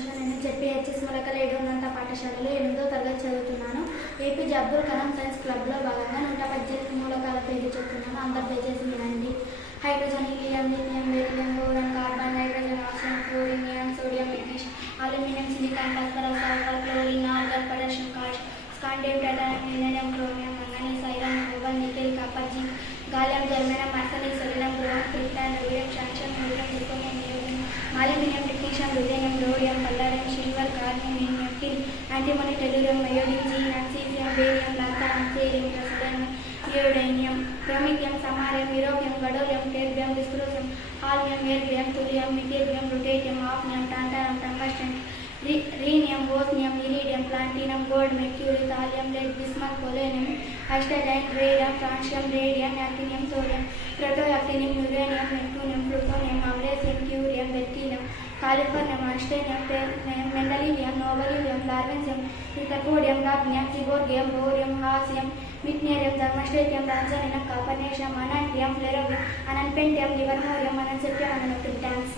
అనుష. నేను చెప్పిహెచ్ఎస్ మొలకల ఉన్నత పాఠశాలలో 8వ తరగతి చదువుతున్నాను. ఏపీజే అబ్దుల్ కలాం సైన్స్ క్లబ్లో భాగంగా 118 మూలకాల పేర్లు చెప్తున్నాను. అందరు దయచేసి వినండి. Hydrogen, helium, lithium, beryllium, boron, carbon, nitrogen, oxygen, fluorine, neon, sodium, magnesium, aluminium, silicon, phosphorus, sulphur, chlorine, argon, potassium, calcium, scandium, titanium, uranium, chromium, manganese, iron, cobalt, nickel, copper, zinc, gallium, germanium, arsenic, selenium, bromine, krypton, radium, sanction, neutron, zirconium, niobium, molybdenum, technetium, ruthenium, rhodium, palladium, silver, cadmium, nickel, antimony, tellurium, iodine, xenon, caesium, barium, lanthanum, cerium, praseodymium, neodymium, chromium, samarium, europium, gadolinium, terbium, dysprosium, ఆల్మియం, erbium, thulium, ytterbium, lutetium, hafnium, tantalum, tungsten, rhenium, osmium, iridium, platinum, gold, mercury, thallium, lead, bismuth, polonium, astatine, radium, francium, radium, actinium, sodium, protactinium, uranium, neptunium, plutonium, magnesium, curium, berkelium, californium, einsteinium, mendelevium, nobelium, lawrencium, rutherfordium, dubnium, seaborgium, bohrium, hassium, meitnerium, darmstadtium, roentgenium, copernicium, ununtrium, flerovium, ununpentium, livermorium, ununseptium, అననోక్రిప్టాన్స్.